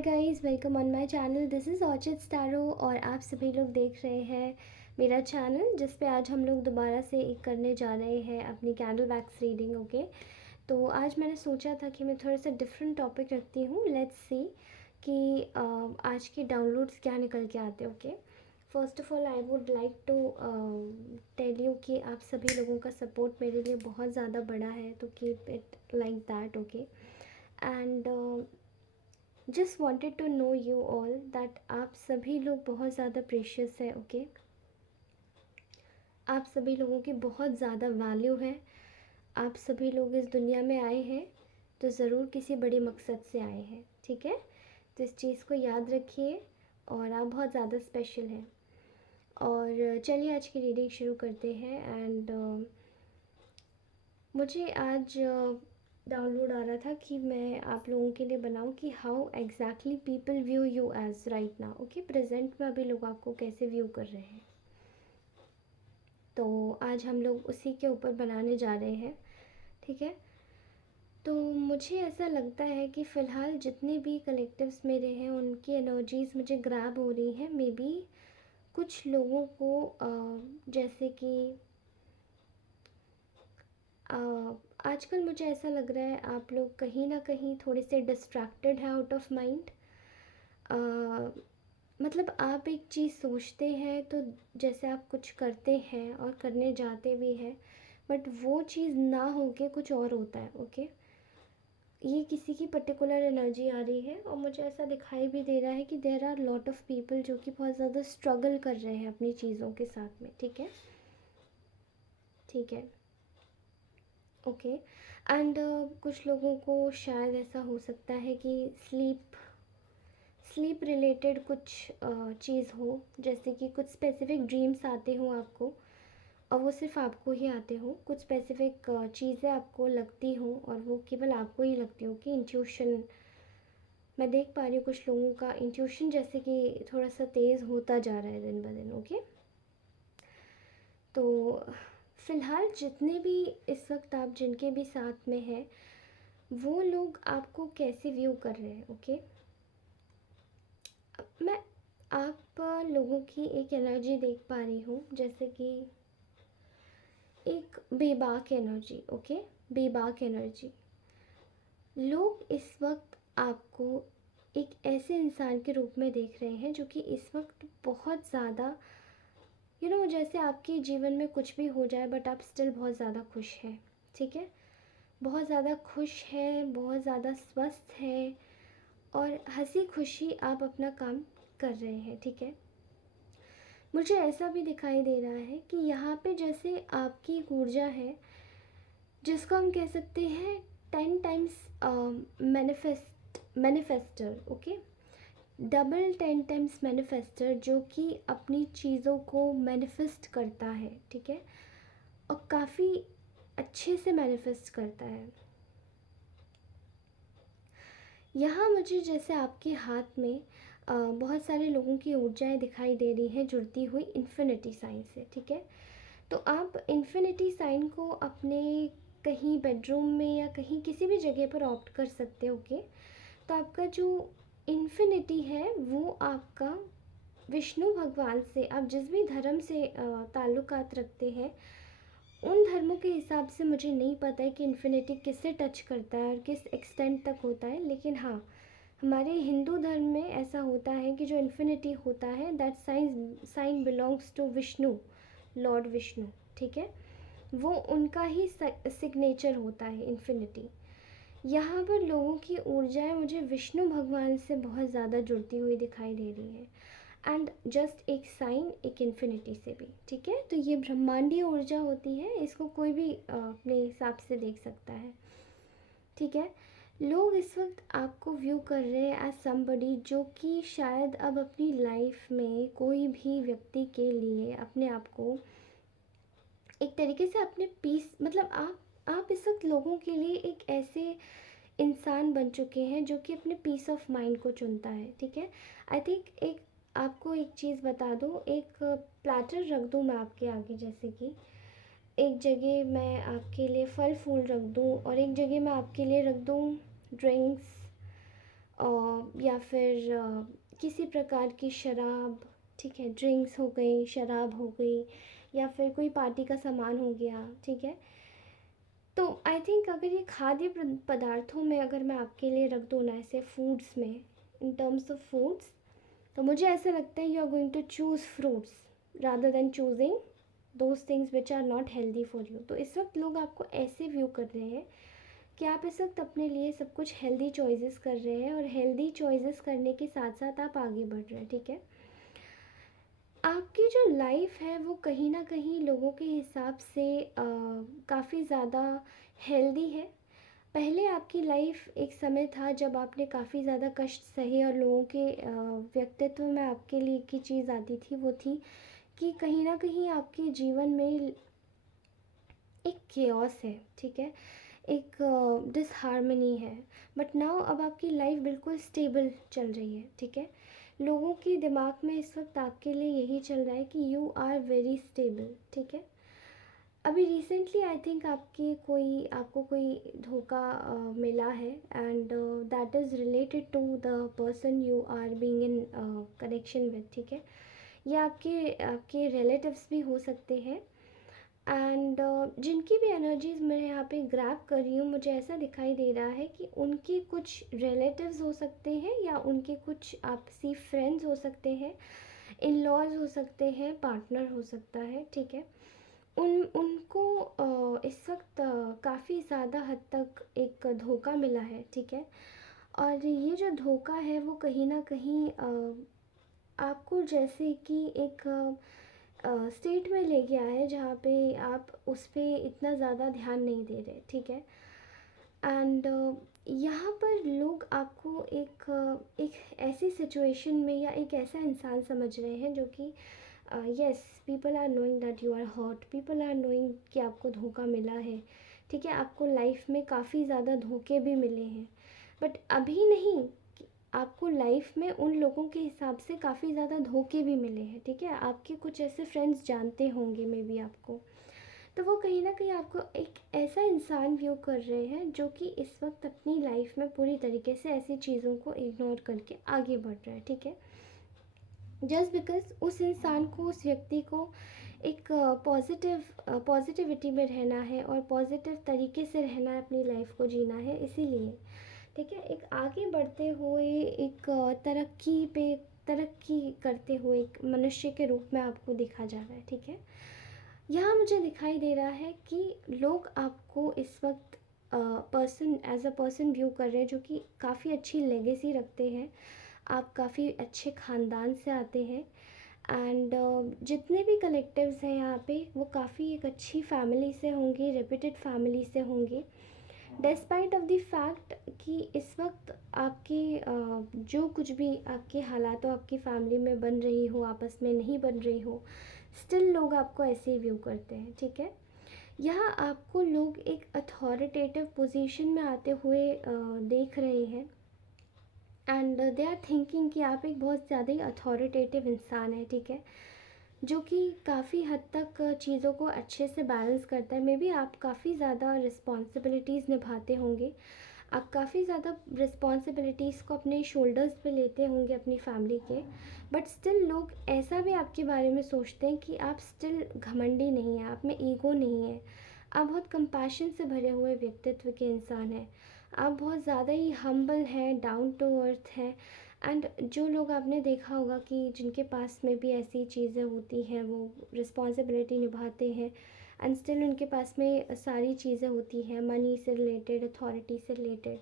Guys, welcome on my channel. This is Orchid Staro और आप सभी लोग देख रहे हैं मेरा चैनल, जिस पे आज हम लोग दोबारा से एक करने जा रहे हैं अपनी कैंडल वैक्स रीडिंग। ओके, तो आज मैंने सोचा था कि मैं थोड़ा सा डिफरेंट टॉपिक रखती हूँ। लेट्स सी कि आज के डाउनलोड्स क्या निकल के आते हैं। Okay, first of all I would like to tell you कि आप सभी लोगों का सपोर्ट मेरे लिए बहुत ज़्यादा बड़ा है, तो keep it like that. Okay, and just wanted to know you all that आप सभी लोग बहुत ज़्यादा प्रेशियस है। ओके, आप सभी लोगों की बहुत ज़्यादा वैल्यू है। आप सभी लोग इस दुनिया में आए हैं तो ज़रूर किसी बड़े मकसद से आए हैं। ठीक है, तो इस चीज़ को याद रखिए और आप बहुत ज़्यादा स्पेशल हैं। और चलिए आज की रीडिंग शुरू करते हैं। एंड मुझे आज डाउनलोड आ रहा था कि मैं आप लोगों के लिए बनाऊं कि how exactly people view you as right now. Okay, present में अभी लोग आपको कैसे व्यू कर रहे हैं, तो आज हम लोग उसी के ऊपर बनाने जा रहे हैं। ठीक है, तो मुझे ऐसा लगता है कि फ़िलहाल जितने भी कलेक्टिव्स मेरे हैं उनकी एनर्जीज़ मुझे ग्रैब हो रही हैं। मे बी कुछ लोगों को जैसे कि आजकल मुझे ऐसा लग रहा है आप लोग कहीं ना कहीं थोड़े से डिस्ट्रैक्टेड हैं, आउट ऑफ माइंड। मतलब आप एक चीज़ सोचते हैं तो जैसे आप कुछ करते हैं और करने जाते भी हैं, बट वो चीज़ ना होके कुछ और होता है। ओके, ये किसी की पर्टिकुलर एनर्जी आ रही है और मुझे ऐसा दिखाई भी दे रहा है कि there are lot of people जो कि बहुत ज़्यादा स्ट्रगल कर रहे हैं अपनी चीज़ों के साथ में। ठीक है, ठीक है, ओके। एंड कुछ लोगों को शायद ऐसा हो सकता है कि स्लीप रिलेटेड कुछ चीज़ हो, जैसे कि कुछ स्पेसिफिक ड्रीम्स आते हों आपको और वो सिर्फ आपको ही आते हों। कुछ स्पेसिफिक चीज़ें आपको लगती हों और वो केवल आपको ही लगती हो। कि इंट्यूशन, मैं देख पा रही हूँ कुछ लोगों का इंट्यूशन जैसे कि थोड़ा सा तेज़ होता जा रहा है दिन ब दिन। ओके, तो फ़िलहाल जितने भी इस वक्त आप जिनके भी साथ में हैं वो लोग आपको कैसे व्यू कर रहे हैं। ओके, मैं आप लोगों की एक एनर्जी देख पा रही हूँ, जैसे कि एक बेबाक एनर्जी। ओके, बेबाक एनर्जी। लोग इस वक्त आपको एक ऐसे इंसान के रूप में देख रहे हैं जो कि इस वक्त बहुत ज़्यादा जैसे आपके जीवन में कुछ भी हो जाए बट आप स्टिल बहुत ज़्यादा खुश हैं। ठीक है, बहुत ज़्यादा खुश है, बहुत ज़्यादा स्वस्थ है और हंसी खुशी आप अपना काम कर रहे हैं। ठीक है, मुझे ऐसा भी दिखाई दे रहा है कि यहाँ पे जैसे आपकी एक ऊर्जा है जिसको हम कह सकते हैं 10 times manifester. Okay, double 10 times manifester, जो कि अपनी चीज़ों को मैनिफेस्ट करता है। ठीक है, और काफ़ी अच्छे से मैनिफेस्ट करता है। यहाँ मुझे जैसे आपके हाथ में बहुत सारे लोगों की ऊर्जाएं दिखाई दे रही हैं जुड़ती हुई इन्फिनिटी साइन से। ठीक है, तो आप इन्फिनिटी साइन को अपने कहीं बेडरूम में या कहीं किसी भी जगह पर ऑप्ट कर सकते हो। ओके, तो आपका जो इन्फिनिटी है वो आपका विष्णु भगवान से, आप जिस भी धर्म से ताल्लुकात रखते हैं उन धर्मों के हिसाब से मुझे नहीं पता है कि इन्फिनिटी किससे टच करता है और किस एक्सटेंट तक होता है, लेकिन हाँ हमारे हिंदू धर्म में ऐसा होता है कि जो इन्फिनिटी होता है that sign belongs to Vishnu, lord Vishnu. ठीक है, वो उनका ही सिग्नेचर होता है इन्फिनिटी। यहाँ पर लोगों की ऊर्जाएं मुझे विष्णु भगवान से बहुत ज़्यादा जुड़ती हुई दिखाई दे रही है। एंड जस्ट एक साइन, एक इन्फिनिटी से भी। ठीक है, तो ये ब्रह्मांडीय ऊर्जा होती है, इसको कोई भी अपने हिसाब से देख सकता है। ठीक है, लोग इस वक्त आपको व्यू कर रहे हैं एज समबडी जो कि शायद अब अपनी लाइफ में कोई भी व्यक्ति के लिए अपने आप को एक तरीके से अपने पीस, मतलब आप इस वक्त लोगों के लिए एक ऐसे इंसान बन चुके हैं जो कि अपने पीस ऑफ माइंड को चुनता है। ठीक है, आई थिंक एक आपको एक चीज़ बता दूँ, एक प्लेटर रख दूँ मैं आपके आगे, जैसे कि एक जगह मैं आपके लिए फल फूल रख दूँ और एक जगह मैं आपके लिए रख दूँ ड्रिंक्स या फिर किसी प्रकार की शराब, ठीक है, ड्रिंक्स हो गई, शराब हो गई, या फिर कोई पार्टी का सामान हो गया, ठीक है। तो आई थिंक अगर ये खाद्य पदार्थों में अगर मैं आपके लिए रख दूँ ना, ऐसे फूड्स में, इन टर्म्स ऑफ फूड्स, तो मुझे ऐसा लगता है you are going to choose fruits rather than choosing those things which are not healthy for you. तो इस वक्त लोग आपको ऐसे व्यू कर रहे हैं कि आप इस वक्त अपने लिए सब कुछ हेल्दी चॉइसेस कर रहे हैं, और हेल्दी चॉइसेस करने के साथ साथ आप आगे बढ़ रहे हैं, ठीक है। आपकी जो लाइफ है वो कहीं ना कहीं लोगों के हिसाब से काफ़ी ज़्यादा हेल्दी है। पहले आपकी लाइफ एक समय था जब आपने काफ़ी ज़्यादा कष्ट सहे, और लोगों के व्यक्तित्व में आपके लिए की चीज़ आती थी वो थी कि कहीं ना कहीं आपके जीवन में एक केओस है, ठीक है, एक डिसहार्मनी है। बट नाउ अब आपकी लाइफ बिल्कुल स्टेबल चल रही है, ठीक है। लोगों के दिमाग में इस वक्त आपके लिए यही चल रहा है कि यू आर वेरी स्टेबल, ठीक है। अभी रिसेंटली आई थिंक आपको कोई धोखा मिला है, and that is related to the person you are being in connection with, ठीक है। ये आपके आपके रिलेटिव्स भी हो सकते हैं, एंड जिनकी भी एनर्जीज मैं यहाँ पे ग्रैब कर रही हूँ, मुझे ऐसा दिखाई दे रहा है कि उनके कुछ रिलेटिव्स हो सकते हैं, या उनके कुछ आपसी फ्रेंड्स हो सकते हैं, इन लॉज हो सकते हैं, पार्टनर हो सकता है, ठीक है। उनको इस वक्त काफ़ी ज़्यादा हद तक एक धोखा मिला है, ठीक है। और ये जो धोखा है वो कहीं ना कहीं आपको जैसे कि एक स्टेट में ले गया है जहाँ पे आप उस पर इतना ज़्यादा ध्यान नहीं दे रहे, ठीक है। एंड यहाँ पर लोग आपको एक ऐसी सिचुएशन में या एक ऐसा इंसान समझ रहे हैं जो कि yes, people are knowing that you are hot, people are knowing कि आपको धोखा मिला है, ठीक है। आपको लाइफ में काफ़ी ज़्यादा धोखे भी मिले हैं, बट अभी नहीं, आपको लाइफ में उन लोगों के हिसाब से काफ़ी ज़्यादा धोखे भी मिले हैं, ठीक है। आपके कुछ ऐसे फ्रेंड्स जानते होंगे मे बी आपको, तो वो कहीं ना कहीं आपको एक ऐसा इंसान व्यू कर रहे हैं जो कि इस वक्त अपनी लाइफ में पूरी तरीके से ऐसी चीज़ों को इग्नोर करके आगे बढ़ रहा है, ठीक है। जस्ट बिकॉज उस इंसान को, उस व्यक्ति को एक पॉजिटिविटी में रहना है और पॉजिटिव तरीके से रहना है, अपनी लाइफ को जीना है, इसीलिए, ठीक है। एक आगे बढ़ते हुए, एक तरक्की करते हुए एक मनुष्य के रूप में आपको देखा जा रहा है, ठीक है। यहाँ मुझे दिखाई दे रहा है कि लोग आपको इस वक्त person as a person view कर रहे हैं जो कि काफ़ी अच्छी लेगेसी रखते हैं, आप काफ़ी अच्छे ख़ानदान से आते हैं, एंड जितने भी कलेक्टिव्स हैं यहाँ पे वो काफ़ी एक अच्छी फैमिली से होंगे, रेप्यूटेड फैमिली से होंगे, डिस्पाइट ऑफ द फैक्ट कि इस वक्त आपके जो कुछ भी आपके हालात हो, आपकी फैमिली में बन रही हो, आपस में नहीं बन रही हो, स्टिल लोग आपको ऐसे ही व्यू करते हैं, ठीक है। यहाँ आपको लोग एक अथॉरिटेटिव पोजीशन में आते हुए देख रहे हैं, एंड दे आर थिंकिंग कि आप एक बहुत ज़्यादा ही अथॉरिटेटिव इंसान है, ठीक है, जो कि काफ़ी हद तक चीज़ों को अच्छे से बैलेंस करता है। मे बी आप काफ़ी ज़्यादा रिस्पॉन्सिबिलिटीज़ निभाते होंगे, आप काफ़ी ज़्यादा रिस्पॉन्सिबिलिटीज़ को अपने शोल्डर्स पे लेते होंगे अपनी फैमिली के, बट स्टिल लोग ऐसा भी आपके बारे में सोचते हैं कि आप स्टिल घमंडी नहीं हैं, आप में ईगो नहीं है, आप बहुत कंपैशन से भरे हुए व्यक्तित्व के इंसान हैं, आप बहुत ज़्यादा ही हम्बल हैं, डाउन टू अर्थ हैं। एंड जो लोग आपने देखा होगा कि जिनके पास में भी ऐसी चीज़ें होती हैं, वो रिस्पॉन्सिबिलिटी निभाते हैं, एंड स्टिल उनके पास में सारी चीज़ें होती हैं, मनी से रिलेटेड, अथॉरिटी से रिलेटेड,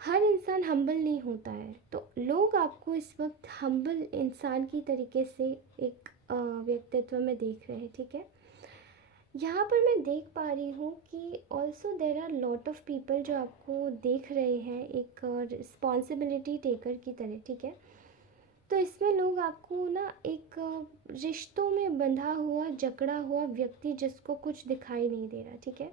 हर इंसान हम्बल नहीं होता है। तो लोग आपको इस वक्त हम्बल इंसान की तरीके से एक व्यक्तित्व में देख रहे हैं, ठीक है। यहाँ पर मैं देख पा रही हूँ कि also there are lot of people जो आपको देख रहे हैं एक रिस्पॉन्सिबिलिटी टेकर की तरह, ठीक है। तो इसमें लोग आपको ना एक रिश्तों में बंधा हुआ, जकड़ा हुआ व्यक्ति जिसको कुछ दिखाई नहीं दे रहा, ठीक है।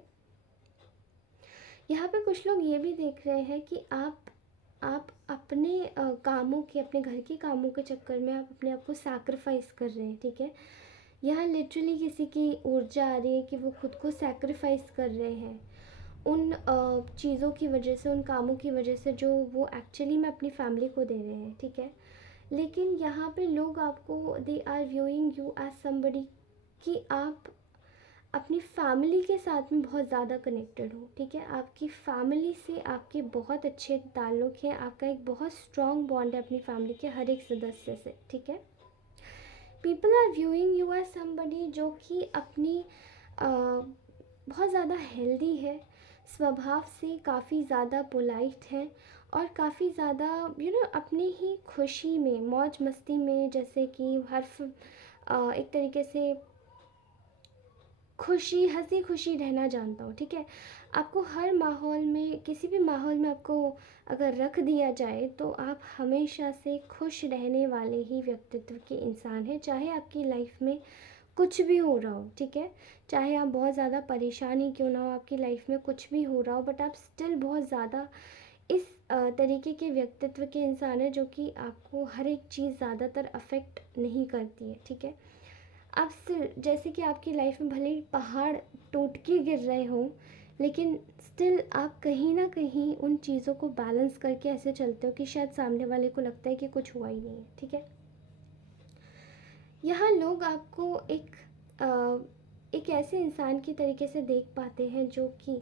यहाँ पे कुछ लोग ये भी देख रहे हैं कि आप अपने कामों के, अपने घर के कामों के चक्कर में आप अपने आप को सैक्रिफाइस कर रहे हैं, ठीक है। यहाँ लिटरली किसी की ऊर्जा आ रही है कि वो खुद को सैक्रिफाइस कर रहे हैं, उन चीज़ों की वजह से, उन कामों की वजह से जो वो एक्चुअली में अपनी फैमिली को दे रहे हैं, ठीक है। लेकिन यहाँ पे लोग आपको, they are viewing you as somebody, कि आप अपनी फैमिली के साथ में बहुत ज़्यादा कनेक्टेड हो, ठीक है। आपकी फैमिली से आपके बहुत अच्छे ताल्लुक़ हैं, आपका एक बहुत स्ट्रॉन्ग बॉन्ड है अपनी फैमिली के हर एक सदस्य से, ठीक है। People are viewing you as somebody जो कि अपनी बहुत ज़्यादा हेल्दी है, स्वभाव से काफ़ी ज़्यादा पोलाइट है, और काफ़ी ज़्यादा अपनी ही खुशी में, मौज मस्ती में, जैसे कि एक तरीके से खुशी, हंसी खुशी रहना जानता हूँ, ठीक है। आपको हर माहौल में, किसी भी माहौल में आपको अगर रख दिया जाए तो आप हमेशा से खुश रहने वाले ही व्यक्तित्व के इंसान हैं, चाहे आपकी लाइफ में कुछ भी हो रहा हो, ठीक है। चाहे आप बहुत ज़्यादा परेशान ही क्यों ना हो, आपकी लाइफ में कुछ भी हो रहा हो, बट आप स्टिल बहुत ज़्यादा इस तरीके के व्यक्तित्व के इंसान हैं जो कि आपको हर एक चीज़ ज़्यादातर अफेक्ट नहीं करती है, ठीक है। आप स्टिल, जैसे कि आपकी लाइफ में भले ही पहाड़ टूट के गिर रहे हों, लेकिन स्टिल आप कहीं ना कहीं उन चीज़ों को बैलेंस करके ऐसे चलते हो कि शायद सामने वाले को लगता है कि कुछ हुआ ही नहीं है, ठीक है। यहाँ लोग आपको एक ऐसे इंसान की तरीके से देख पाते हैं जो कि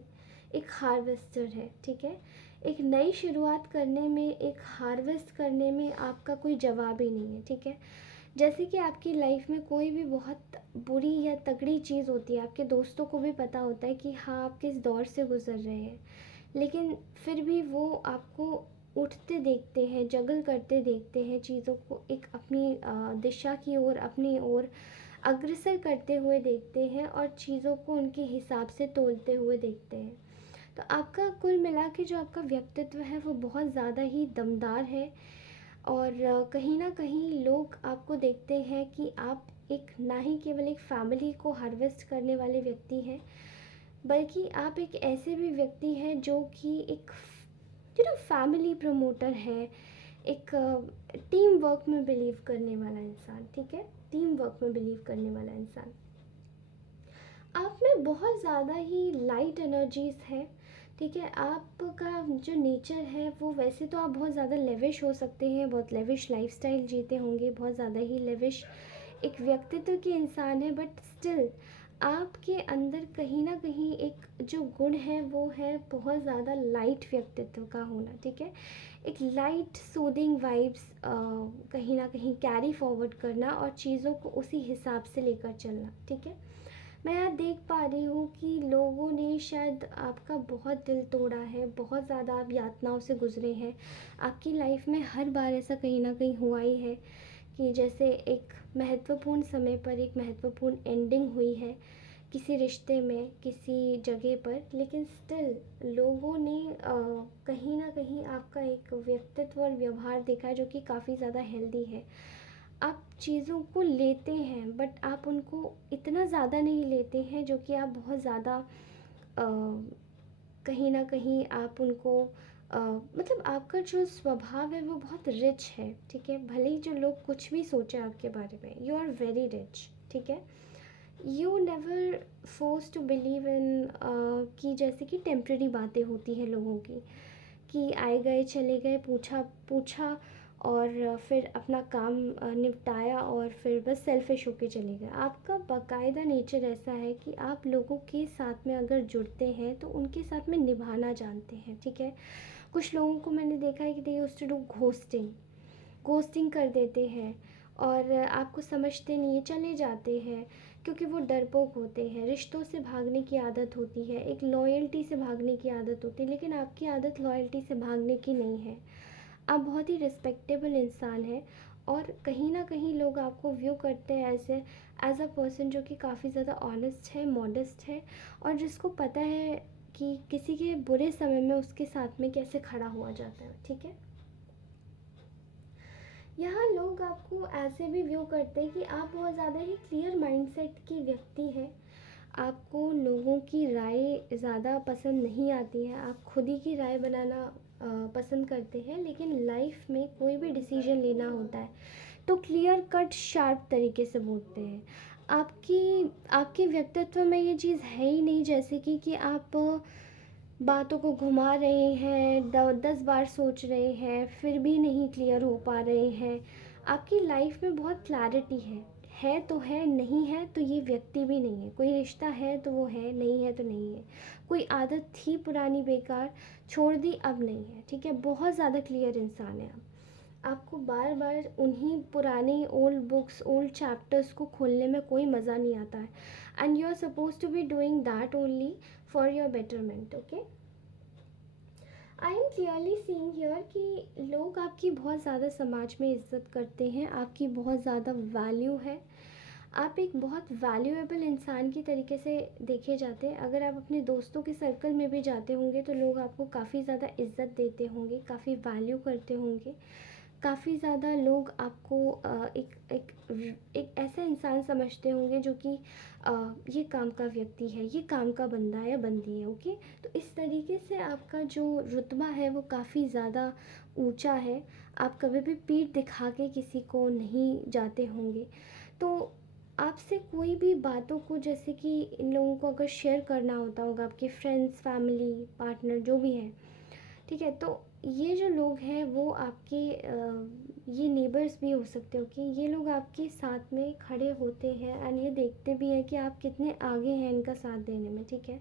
एक हार्वेस्टर है, ठीक है। एक नई शुरुआत करने में, एक हार्वेस्ट करने में आपका कोई जवाब ही नहीं है, ठीक है। जैसे कि आपकी लाइफ में कोई भी बहुत बुरी या तगड़ी चीज़ होती है, आपके दोस्तों को भी पता होता है कि हाँ आप किस दौर से गुज़र रहे हैं, लेकिन फिर भी वो आपको उठते देखते हैं, जगल करते देखते हैं, चीज़ों को एक अपनी दिशा की ओर, अपनी ओर अग्रसर करते हुए देखते हैं, और चीज़ों को उनके हिसाब से तोलते हुए देखते हैं। तो आपका कुल मिला के जो आपका व्यक्तित्व है वो बहुत ज़्यादा ही दमदार है, और कहीं ना कहीं लोग आपको देखते हैं कि आप एक, ना ही केवल एक फैमिली को हार्वेस्ट करने वाले व्यक्ति हैं, बल्कि आप एक ऐसे भी व्यक्ति हैं जो कि एक फैमिली प्रमोटर है, एक टीम वर्क में बिलीव करने वाला इंसान, ठीक है। टीम वर्क में बिलीव करने वाला इंसान। आप में बहुत ज़्यादा ही लाइट एनर्जीज है, ठीक है। आपका जो नेचर है वो, वैसे तो आप बहुत ज़्यादा लेविश हो सकते हैं, बहुत लेविश लाइफस्टाइल जीते होंगे, बहुत ज़्यादा ही लेविश एक व्यक्तित्व के इंसान है, बट स्टिल आपके अंदर कहीं ना कहीं एक जो गुण है वो है बहुत ज़्यादा लाइट व्यक्तित्व का होना, ठीक है। एक लाइट सूदिंग वाइब्स कहीं ना कहीं कैरी फॉरवर्ड करना, और चीज़ों को उसी हिसाब से लेकर चलना, ठीक है। मैं यहाँ देख पा रही हूँ कि लोगों ने शायद आपका बहुत दिल तोड़ा है, बहुत ज़्यादा आप यातनाओं से गुजरे हैं। आपकी लाइफ में हर बार ऐसा कहीं ना कहीं हुआ ही है कि जैसे एक महत्वपूर्ण समय पर एक महत्वपूर्ण एंडिंग हुई है किसी रिश्ते में, किसी जगह पर, लेकिन स्टिल लोगों ने कहीं ना कहीं आपका एक व्यक्तित्व और व्यवहार देखा है जो कि काफ़ी ज़्यादा हेल्दी है। आप चीज़ों को लेते हैं, बट आप उनको इतना ज़्यादा नहीं लेते हैं जो कि आप बहुत ज़्यादा कहीं ना कहीं आप उनको मतलब आपका जो स्वभाव है वो बहुत रिच है, ठीक है। भले ही जो लोग कुछ भी सोचे आपके बारे में, यू आर वेरी रिच, ठीक है। You never force to believe in कि जैसे कि टेम्प्रेरी बातें होती हैं लोगों की, कि आए गए चले गए, पूछा पूछा और फिर अपना काम निपटाया, और फिर बस सेल्फिश होके चले गए। आपका बाकायदा नेचर ऐसा है कि आप लोगों के साथ में अगर जुड़ते हैं तो उनके साथ में निभाना जानते हैं, ठीक है। कुछ लोगों को मैंने देखा है कि they used to do ghosting, ghosting कर देते हैं, और आपको समझते नहीं है, चले जाते हैं, क्योंकि वो डरपोक होते हैं, रिश्तों से भागने की आदत होती है, एक लॉयल्टी से भागने की आदत होती है, लेकिन आपकी आदत लॉयल्टी से भागने की नहीं है। आप बहुत ही रिस्पेक्टेबल इंसान हैं, और कहीं ना कहीं लोग आपको व्यू करते हैं एज अ पर्सन जो कि काफ़ी ज़्यादा ऑनेस्ट है, मॉडेस्ट है, और जिसको पता है कि किसी के बुरे समय में उसके साथ में कैसे खड़ा हुआ जाता है, ठीक है। यहाँ लोग आपको ऐसे भी व्यू करते हैं कि आप बहुत ज़्यादा ही क्लियर माइंडसेट की व्यक्ति हैं, आपको लोगों की राय ज़्यादा पसंद नहीं आती है, आप खुद ही की राय बनाना पसंद करते हैं, लेकिन लाइफ में कोई भी डिसीजन लेना होता है तो क्लियर कट शार्प तरीके से बोलते हैं। आपकी आपके व्यक्तित्व में ये चीज़ है ही नहीं, जैसे कि आप बातों को घुमा रहे हैं, 10 बार सोच रहे हैं, फिर भी नहीं क्लियर हो पा रहे हैं। आपकी लाइफ में बहुत क्लैरिटी है तो है, नहीं है तो ये व्यक्ति भी नहीं है। कोई रिश्ता है तो वो है, नहीं है तो नहीं है। कोई आदत थी पुरानी बेकार, छोड़ दी, अब नहीं है, ठीक है। बहुत ज़्यादा क्लियर इंसान है आप। आपको बार बार उन्हीं पुराने ओल्ड बुक्स, ओल्ड चैप्टर्स को खोलने में कोई मज़ा नहीं आता है। And you are suppose to be doing that only for your betterment, okay. I am clearly seeing here कि लोग आपकी बहुत ज़्यादा समाज में इज्जत करते हैं, आपकी बहुत ज़्यादा वैल्यू है। आप एक बहुत वैल्यूएबल इंसान की तरीके से देखे जाते हैं। अगर आप अपने दोस्तों के सर्कल में भी जाते होंगे तो लोग आपको काफ़ी ज़्यादा इज्जत देते होंगे, काफ़ी वैल्यू करते होंगे। काफ़ी ज़्यादा लोग आपको एक एक एक ऐसा इंसान समझते होंगे जो कि ये काम का व्यक्ति है, ये काम का बंदा है या बंदी है, ओके। तो इस तरीके से आपका जो रुतबा है वो काफ़ी ज़्यादा ऊंचा है। आप कभी भी पीठ दिखा के किसी को नहीं जाते होंगे। तो आपसे कोई भी बातों को, जैसे कि इन लोगों को अगर शेयर करना होता होगा, आपके फ्रेंड्स, फैमिली, पार्टनर जो भी हैं, ठीक है, तो ये जो लोग हैं वो आपके ये नेबर्स भी हो सकते हो कि ये लोग आपके साथ में खड़े होते हैं एंड ये देखते भी हैं कि आप कितने आगे हैं इनका साथ देने में, ठीक है।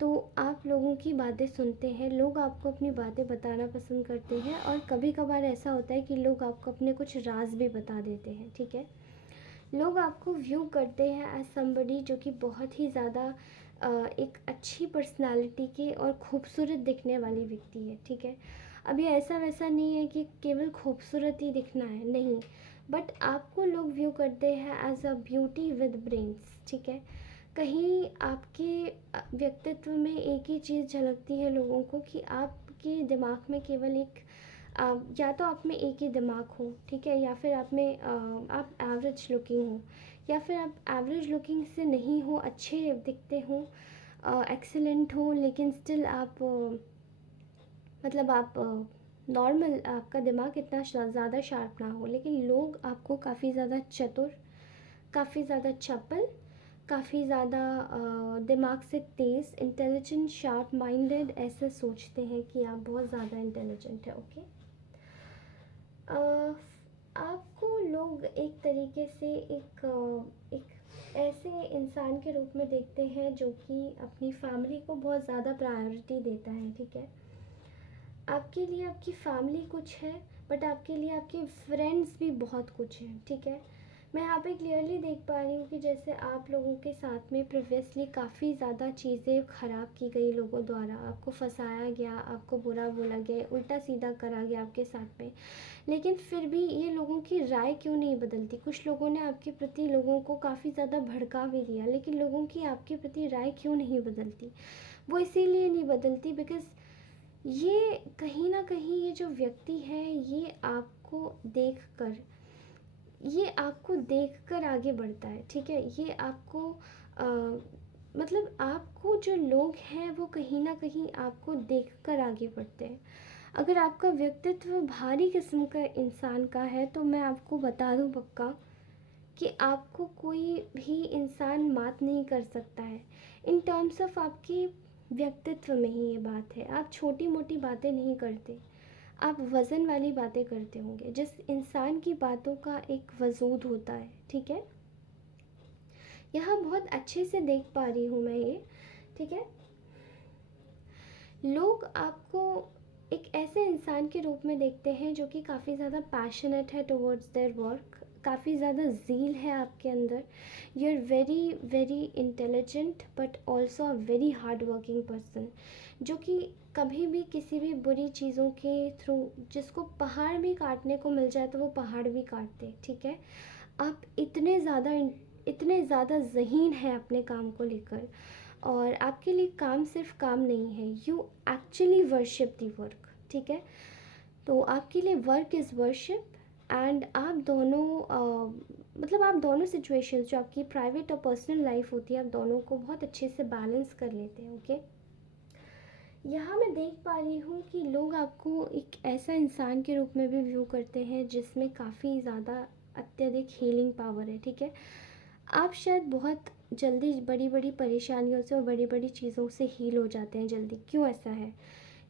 तो आप लोगों की बातें सुनते हैं, लोग आपको अपनी बातें बताना पसंद करते हैं, और कभी कभार ऐसा होता है कि लोग आपको अपने कुछ राज भी बता देते हैं, ठीक है। लोग आपको व्यू करते हैं एज समबडी जो कि बहुत ही ज़्यादा एक अच्छी पर्सनालिटी के और खूबसूरत दिखने वाली व्यक्ति है, ठीक है। अभी ऐसा वैसा नहीं है कि केवल खूबसूरत ही दिखना है, नहीं। बट आपको लोग व्यू करते हैं as a beauty with brains, ठीक है। कहीं आपके व्यक्तित्व में एक ही चीज़ झलकती है लोगों को कि आपके दिमाग में केवल एक या तो आप में एक ही दिमाग हो, ठीक है, या फिर आप में आप एवरेज लुकिंग हो, या फिर आप एवरेज लुकिंग से नहीं हो, अच्छे दिखते हो, एक्सीलेंट हो, लेकिन स्टिल आप मतलब आप नॉर्मल, आपका दिमाग इतना ज़्यादा शार्प ना हो, लेकिन लोग आपको काफ़ी ज़्यादा चतुर, काफ़ी ज़्यादा चपल, काफ़ी ज़्यादा दिमाग से तेज़, इंटेलिजेंट, शार्प माइंडेड ऐसे सोचते हैं कि आप बहुत ज़्यादा इंटेलिजेंट है, ओके। आपको लोग एक तरीके से एक ऐसे इंसान के रूप में देखते हैं जो कि अपनी फैमिली को बहुत ज़्यादा प्रायोरिटी देता है, ठीक है। आपके लिए आपकी फैमिली कुछ है, बट आपके लिए आपके फ्रेंड्स भी बहुत कुछ हैं, ठीक है। मैं यहाँ पे क्लियरली देख पा रही हूँ कि जैसे आप लोगों के साथ में प्रीवियसली काफ़ी ज़्यादा चीज़ें ख़राब की गई लोगों द्वारा, आपको फंसाया गया, आपको बुरा बोला गया, उल्टा सीधा करा गया आपके साथ में, लेकिन फिर भी ये लोगों की राय क्यों नहीं बदलती। कुछ लोगों ने आपके प्रति लोगों को काफ़ी ज़्यादा भड़का भी दिया, लेकिन लोगों की आपके प्रति राय क्यों नहीं बदलती। वो इसीलिए नहीं बदलती बिकॉज़ ये कहीं ना कहीं ये जो व्यक्ति है ये आपको देखकर आगे बढ़ता है, ठीक है। ये आपको अ, मतलब आपको जो लोग हैं वो कहीं ना कहीं आपको देखकर आगे बढ़ते हैं। अगर आपका व्यक्तित्व भारी किस्म का इंसान का है तो मैं आपको बता दूं पक्का कि आपको कोई भी इंसान मात नहीं कर सकता है। इन टर्म्स ऑफ आपके व्यक्तित्व में ही ये बात है। आप छोटी मोटी बातें नहीं करते, आप वज़न वाली बातें करते होंगे। जिस इंसान की बातों का एक वजूद होता है, ठीक है। यहाँ बहुत अच्छे से देख पा रही हूँ मैं ये, ठीक है। लोग आपको एक ऐसे इंसान के रूप में देखते हैं जो कि काफ़ी ज़्यादा पैशनेट है टुवर्ड्स देयर वर्क, काफ़ी ज़्यादा ज़ील है आपके अंदर। You are very very intelligent but also a very hard working person, जो कि कभी भी किसी भी बुरी चीज़ों के थ्रू, जिसको पहाड़ भी काटने को मिल जाए तो वो पहाड़ भी काटते, ठीक है। आप इतने ज़्यादा ज़हीन हैं अपने काम को लेकर, और आपके लिए काम सिर्फ काम नहीं है, you actually worship the work, ठीक है। तो आपके लिए वर्क इज़ वर्शिप, एंड आप दोनों मतलब आप दोनों सिचुएशंस, जो आपकी प्राइवेट और पर्सनल लाइफ होती है, आप दोनों को बहुत अच्छे से बैलेंस कर लेते हैं, ओके। यहाँ मैं देख पा रही हूँ कि लोग आपको एक ऐसा इंसान के रूप में भी व्यू करते हैं जिसमें काफ़ी ज़्यादा अत्यधिक हीलिंग पावर है, ठीक है। आप शायद बहुत जल्दी बड़ी बड़ी परेशानियों से और बड़ी बड़ी चीज़ों से हील हो जाते हैं जल्दी। क्यों ऐसा है?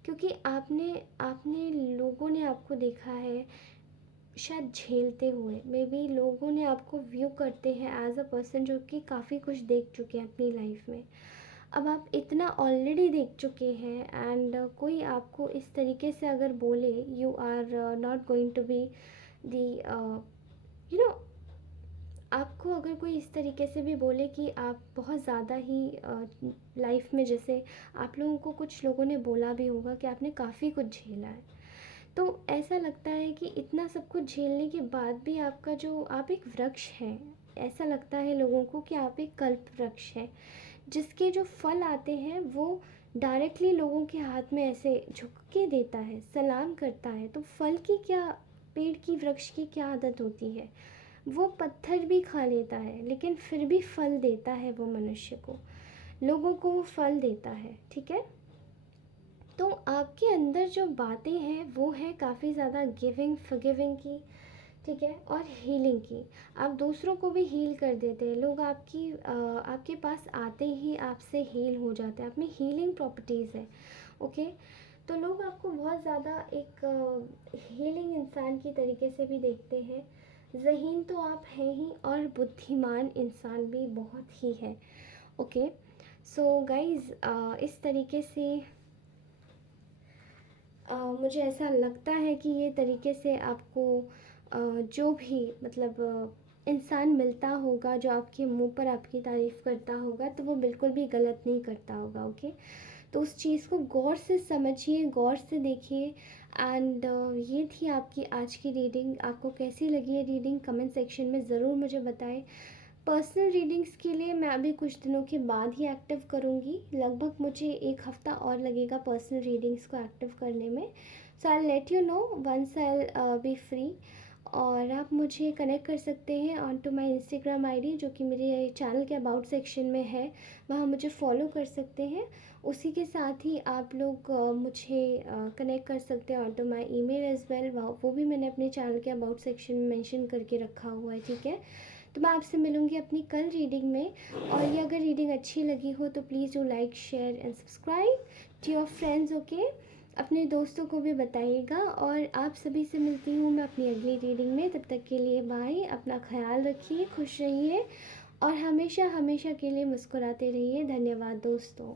क्योंकि आपने आपने लोगों ने आपको देखा है शायद झेलते हुए, मे बी लोगों ने आपको व्यू करते हैं एज अ पर्सन जो कि काफ़ी कुछ देख चुके हैं अपनी लाइफ में। अब आप इतना ऑलरेडी देख चुके हैं एंड कोई आपको इस तरीके से अगर बोले, you are not going to be the you know, आपको अगर कोई इस तरीके से भी बोले कि आप बहुत ज़्यादा ही लाइफ में, जैसे आप लोगों को कुछ लोगों ने बोला भी होगा कि आपने काफ़ी कुछ झेला है, तो ऐसा लगता है कि इतना सब कुछ झेलने के बाद भी आपका जो, आप एक वृक्ष हैं। ऐसा लगता है लोगों को कि आप एक कल्प वृक्ष हैं, जिसके जो फल आते हैं वो डायरेक्टली लोगों के हाथ में ऐसे झुक के देता है, सलाम करता है। तो फल की क्या, पेड़ की, वृक्ष की क्या आदत होती है? वो पत्थर भी खा लेता है लेकिन फिर भी फल देता है वो मनुष्य को, लोगों को वो फल देता है, ठीक है। तो आपके अंदर जो बातें हैं वो है काफ़ी ज़्यादा गिविंग, फॉरगिविंग की, ठीक है, और हीलिंग की। आप दूसरों को भी हील कर देते हैं। लोग आपके पास आते ही आपसे हील हो जाते हैं, आप में हीलिंग प्रॉपर्टीज़ है, ओके। तो लोग आपको बहुत ज़्यादा एक हीलिंग इंसान की तरीके से भी देखते हैं। ज़हीन तो आप हैं ही, और बुद्धिमान इंसान भी बहुत ही है, ओके। सो गाइज़, इस तरीके से मुझे ऐसा लगता है कि ये तरीके से आपको जो भी मतलब इंसान मिलता होगा जो आपके मुंह पर आपकी तारीफ़ करता होगा, तो वो बिल्कुल भी गलत नहीं करता होगा, ओके। तो उस चीज़ को गौर से समझिए, गौर से देखिए। एंड ये थी आपकी आज की रीडिंग। आपको कैसी लगी है रीडिंग, कमेंट सेक्शन में ज़रूर मुझे बताएं। पर्सनल रीडिंग्स के लिए मैं अभी कुछ दिनों के बाद ही एक्टिव करूँगी, लगभग मुझे 1 हफ़्ता और लगेगा पर्सनल रीडिंग्स को एक्टिव करने में। So I let you know once I be free. और आप मुझे कनेक्ट कर सकते हैं on to my Instagram ID, जो कि मेरे चैनल के अबाउट सेक्शन में है, वहाँ मुझे फॉलो कर सकते हैं। उसी के साथ ही आप लोग मुझे कनेक्ट कर सकते हैं on to my email as well, वो भी मैंने अपने चैनल के अबाउट सेक्शन में मेंशन करके रखा हुआ है, ठीक है। तो मैं आपसे मिलूँगी अपनी कल रीडिंग में। और ये अगर रीडिंग अच्छी लगी हो तो please do like, share and subscribe to your friends, okay. अपने दोस्तों को भी बताइएगा। और आप सभी से मिलती हूँ मैं अपनी अगली रीडिंग में। तब तक के लिए बाय, अपना ख्याल रखिए, खुश रहिए और हमेशा हमेशा के लिए मुस्कुराते रहिए। धन्यवाद दोस्तों।